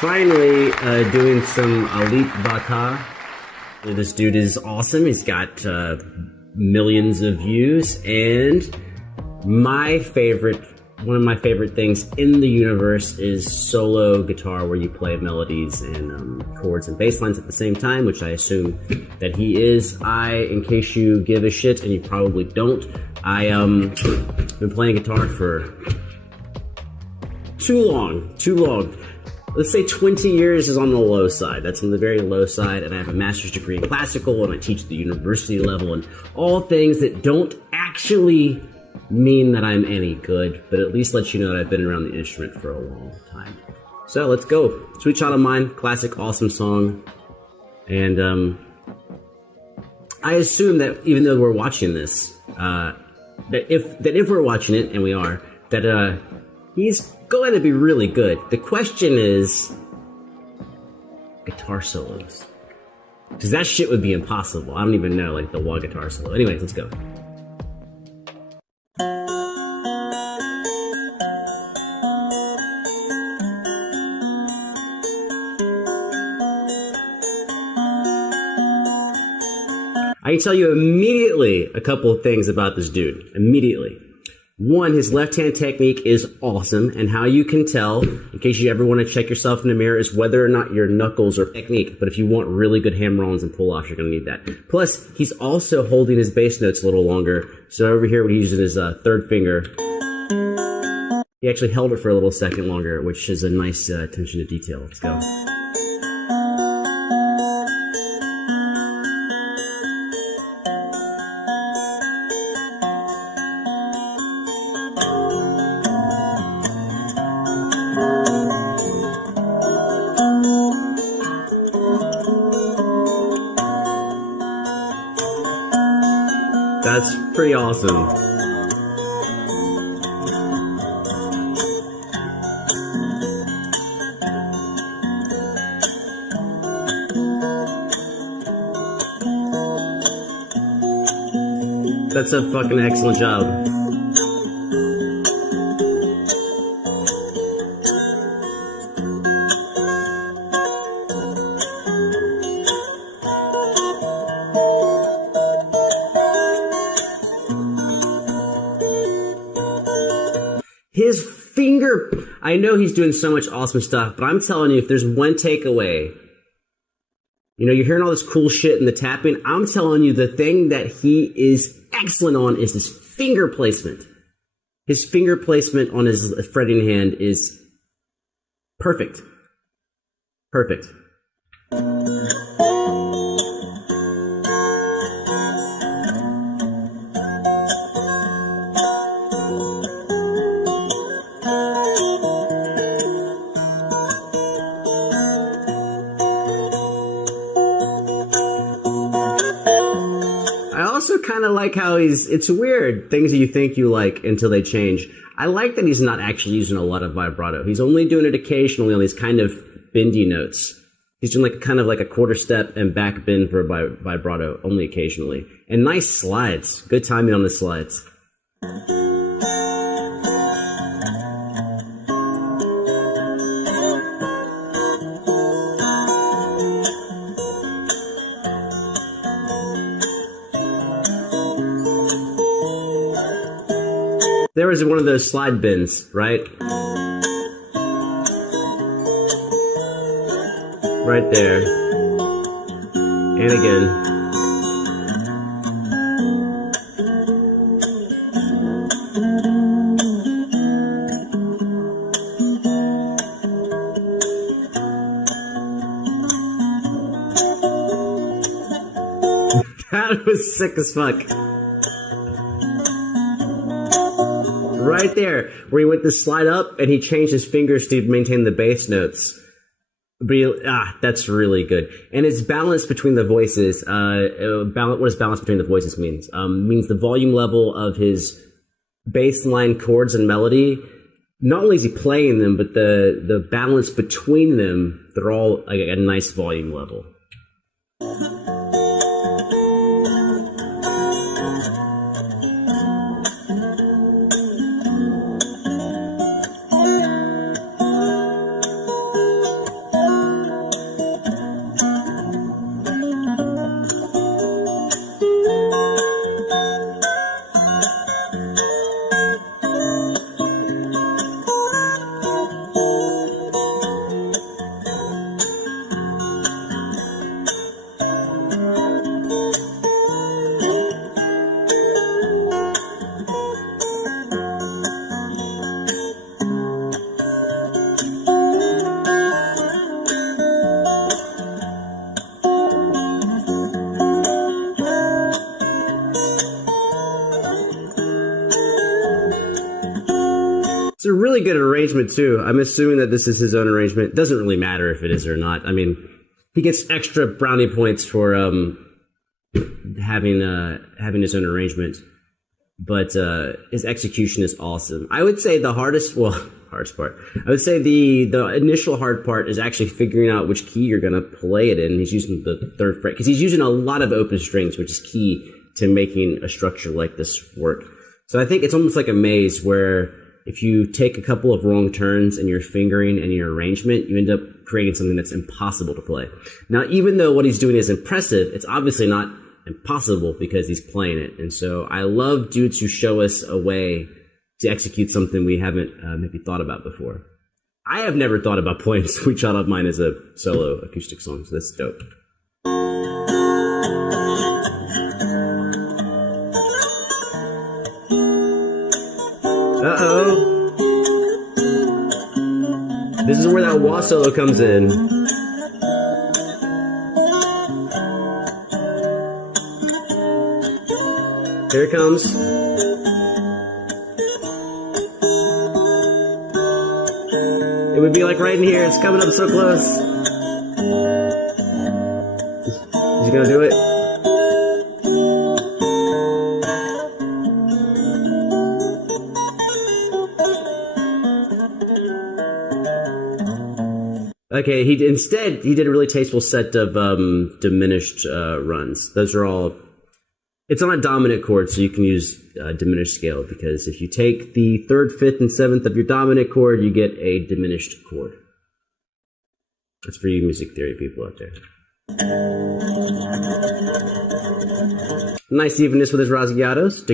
Finally, doing some Alip Bata. This dude is awesome. He's got millions of views, and one of my favorite things in the universe is solo guitar, where you play melodies and chords and bass lines at the same time, which I assume that he is. In case you give a shit, and you probably don't, I been playing guitar for too long. Let's say 20 years is on the low side. That's on the very low side, and I have a master's degree in classical, and I teach at the university level, and all things that don't actually mean that I'm any good, but at least let you know that I've been around the instrument for a long time. So let's go. Sweet Child of Mine, classic, awesome song. And I assume that even though we're watching this, that if we're watching it, and we are, that he's going to be really good. The question is guitar solos, because that shit would be impossible. I don't even know, like, the wah guitar solo. Anyways, let's go. I can tell you immediately a couple of things about this dude. Immediately. One, his left-hand technique is awesome, and how you can tell, in case you ever want to check yourself in the mirror, is whether or not your knuckles are technique. But if you want really good hammer-ons and pull-offs, you're going to need that. Plus, he's also holding his bass notes a little longer. So over here, when he's using his third finger, he actually held it for a little second longer, which is a nice attention to detail. Let's go. That's pretty awesome. That's a fucking excellent job. His finger, I know he's doing so much awesome stuff, but I'm telling you, if there's one takeaway, you know, you're hearing all this cool shit and the tapping, I'm telling you, the thing that he is excellent on is his finger placement. His finger placement on his fretting hand is perfect. Perfect. Kind of like how it's weird, things that you think you like until they change. I like that he's not actually using a lot of vibrato. He's only doing it occasionally on these kind of bendy notes. He's doing like kind of like a quarter step and back bend for a vibrato only occasionally. And nice slides. Good timing on the slides. There was one of those slide bends, right? Right there. And again. That was sick as fuck. Right there, where he went to slide up and he changed his fingers to maintain the bass notes. That's really good. And it's balance between the voices. What does balance between the voices means? Means the volume level of his bass line chords and melody. Not only is he playing them, but the balance between them, they're all like a nice volume level. arrangement too. I'm assuming that this is his own arrangement. It doesn't really matter if it is or not. I mean, he gets extra brownie points for having his own arrangement, but his execution is awesome. I would say the hardest part. I would say the initial hard part is actually figuring out which key you're gonna play it in. He's using the third fret because he's using a lot of open strings, which is key to making a structure like this work. So I think it's almost like a maze where if you take a couple of wrong turns in your fingering and your arrangement, you end up creating something that's impossible to play. Now, even though what he's doing is impressive, it's obviously not impossible because he's playing it. And so I love dudes who show us a way to execute something we haven't maybe thought about before. I have never thought about playing Sweet Child of Mine as a solo acoustic song, so that's dope. Uh-oh. This is where that wah solo comes in. Here it comes. It would be like right in here. It's coming up so close. Is he gonna do it? Okay, he did a really tasteful set of diminished runs. Those are all. It's on a dominant chord, so you can use diminished scale, because if you take the 3rd, 5th, and 7th of your dominant chord, you get a diminished chord. That's for you music theory people out there. Nice evenness with his rasgueados.